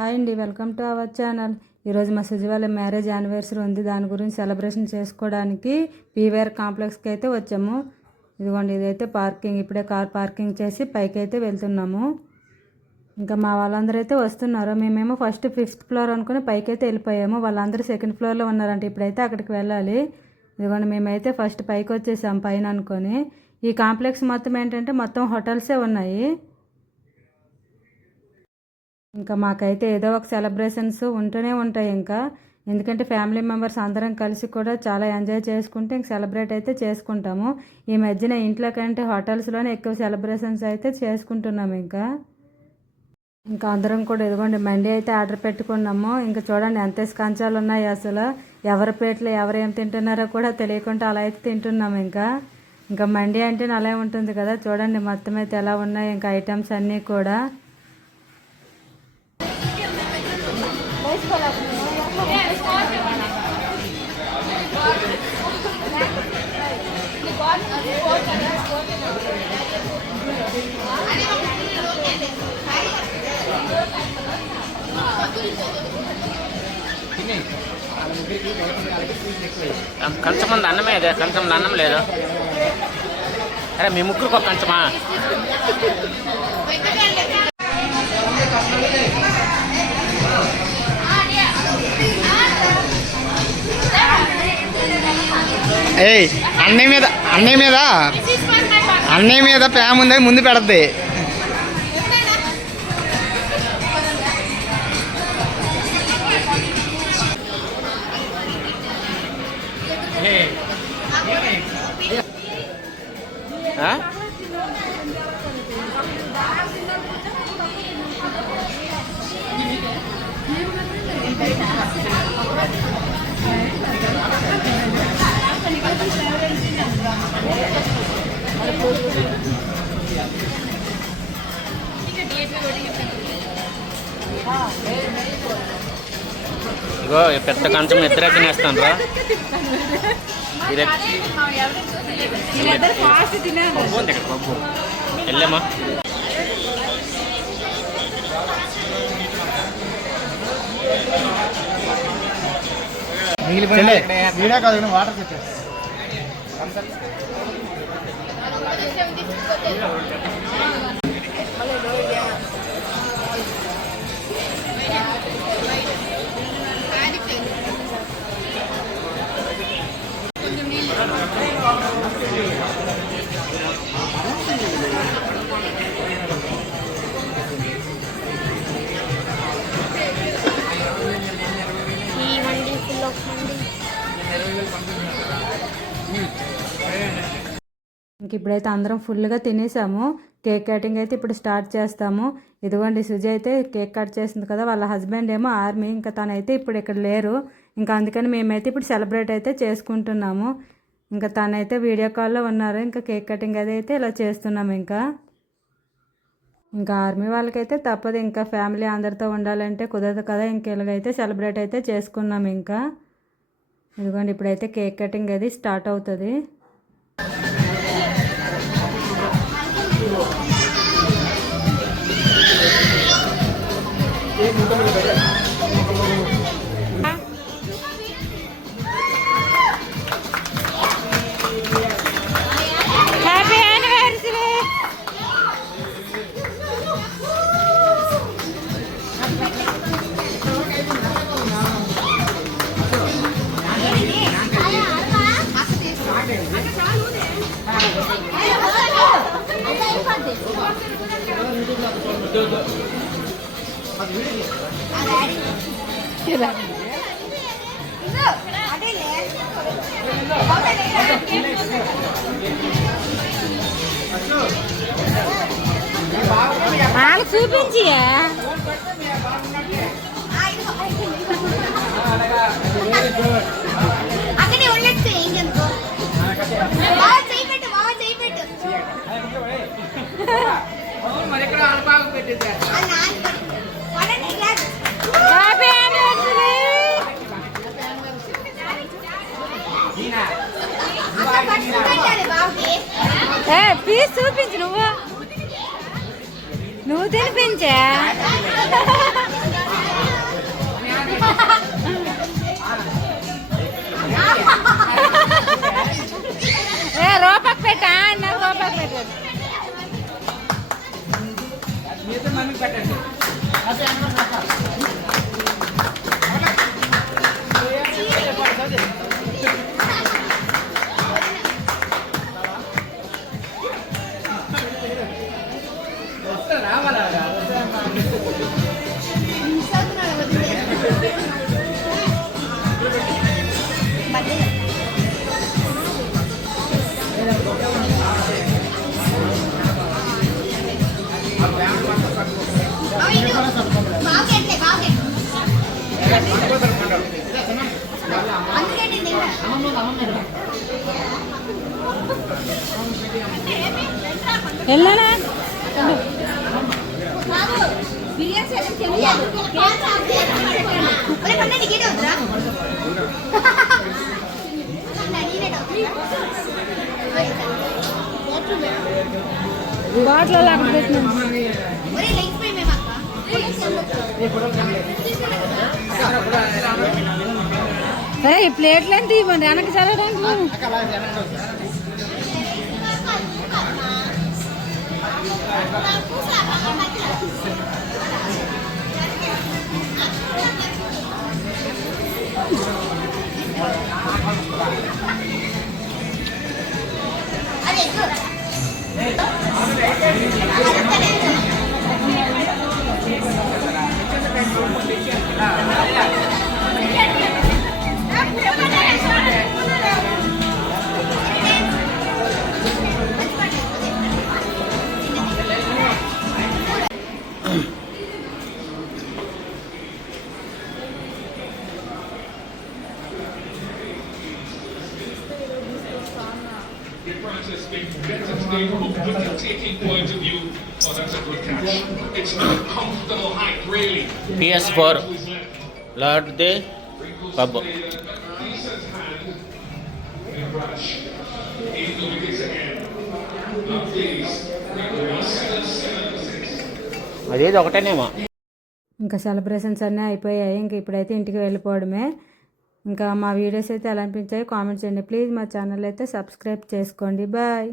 Hi అండి, welcome to our channel. ఈరోజు మా సుజి వాళ్ళ మ్యారేజ్ యానివర్సరీ ఉంది. దాని గురించి సెలబ్రేషన్ చేసుకోవడానికి పీవీఆర్ కాంప్లెక్స్కి అయితే వచ్చాము. ఇదిగోండి, ఇదైతే పార్కింగ్. ఇప్పుడే కార్ పార్కింగ్ చేసి పైకి అయితే వెళ్తున్నాము. ఇంకా మా వాళ్ళందరూ అయితే వస్తున్నారు. మేమేమో ఫస్ట్ 5th ఫ్లోర్ అనుకుని పైకి అయితే వెళ్ళిపోయాము. వాళ్ళందరూ 2nd ఫ్లోర్లో ఉన్నారంటే ఇప్పుడైతే అక్కడికి వెళ్ళాలి. ఇదిగోండి, మేమైతే ఫస్ట్ పైకి వచ్చేసాం పైన అనుకొని. ఈ కాంప్లెక్స్ మొత్తం ఏంటంటే మొత్తం హోటల్సే ఉన్నాయి. ఇంకా మాకైతే ఏదో ఒక సెలబ్రేషన్స్ ఉంటూనే ఉంటాయి. ఇంకా ఎందుకంటే ఫ్యామిలీ మెంబర్స్ అందరం కలిసి కూడా చాలా ఎంజాయ్ చేసుకుంటే ఇంక సెలబ్రేట్ అయితే చేసుకుంటాము. ఈ మధ్యన ఇంట్లో కంటే హోటల్స్లోనే ఎక్కువ సెలబ్రేషన్స్ అయితే చేసుకుంటున్నాము. ఇంకా అందరం కూడా ఇదిగోండి మండి అయితే ఆర్డర్ పెట్టుకున్నాము. ఇంకా చూడండి ఎంత కంచాలు ఉన్నాయి. అసలు ఎవరి ప్లేట్లు ఎవరు ఏం తింటున్నారో కూడా తెలియకుండా అలా అయితే తింటున్నాము. ఇంకా మండి అంటే అలా ఉంటుంది కదా. చూడండి మొత్తం అయితే ఎలా ఉన్నాయి ఇంకా ఐటమ్స్ అన్నీ కూడా. కంచం ఉంది, అన్నమే అదే కంచంలో అన్నం లేదు. అరే మీ ముగ్గురికి ఒక కంచమా? ఏయ్ అన్నయ్య మీద ప్రేమ ఉందని ముందు పెడద్ది. ఇగో పెద్ద కంచం ఇద్దరే తినేస్తాను రా. వెళ్ళామా? వీడియో కాదు, వాటర్ తెచ్చారు. ఇంక ఇప్పుడైతే అందరం ఫుల్గా తినేసాము. కేక్ కటింగ్ అయితే ఇప్పుడు స్టార్ట్ చేస్తాము. ఇదిగోండి సుజి అయితే కేక్ కట్ చేసింది కదా. వాళ్ళ హస్బెండ్ ఏమో ఆర్మీ. ఇంకా తనైతే ఇప్పుడు ఇక్కడ లేరు. ఇంకా అందుకని మేమైతే ఇప్పుడు సెలబ్రేట్ అయితే చేసుకుంటున్నాము. ఇంకా తనైతే వీడియో కాల్లో ఉన్నారు. ఇంకా కేక్ కటింగ్ అయితే ఇలా చేస్తున్నాము. ఇంకా ఆర్మీ వాళ్ళకైతే తప్పదు, ఇంకా ఫ్యామిలీ అందరితో ఉండాలంటే కుదరదు కదా. ఇంక ఇలాగైతే సెలబ్రేట్ అయితే చేసుకున్నాము. ఇదిగోండి ఇప్పుడైతే కేక్ కటింగ్ అది స్టార్ట్ అవుతుంది. వాళ్ళు చూపించి అక్కడే ఉండొచ్చు. ఇంకెందుకు చేయబెట్టు బాగా చేయబెట్టు. పీస్ చూపించు, నువ్వు తినిపించా. పెట్టండి. బాగుంటే అందుకేంటి వెళ్ళానా బాబు బిర్యానీ చేయడం తెలియదు ఒరే కన్నా టికెట్ అవుతురా బాటిల్ అక్కడ పెట్టినా ఒరే లెగ్స్ పై మేము అరే ఈ ప్లేట్లు ఎంత ఇవ్వండి వెనక్కి చల్లడానికి అదే Francis being better today from a wicket-taking point of view. Oh, that's a good catch. It's not a comfortable height, really. PS4 Lord the Pub. Decent hand. In rush. In the wickets again. Now please. అదేది ఒకటేనేమో. ఇంకా celebrations అన్నీ అయిపోయాయి. ఇంక ఇప్పుడైతే ఇంటికి వెళ్ళిపోవడమే. ఇంకా మా వీడియోస్ అయితే ఎలా అనిపించాయి కామెంట్ చేయండి. ప్లీజ్ మా ఛానల్ అయితే సబ్స్క్రైబ్ చేసుకోండి. బాయ్.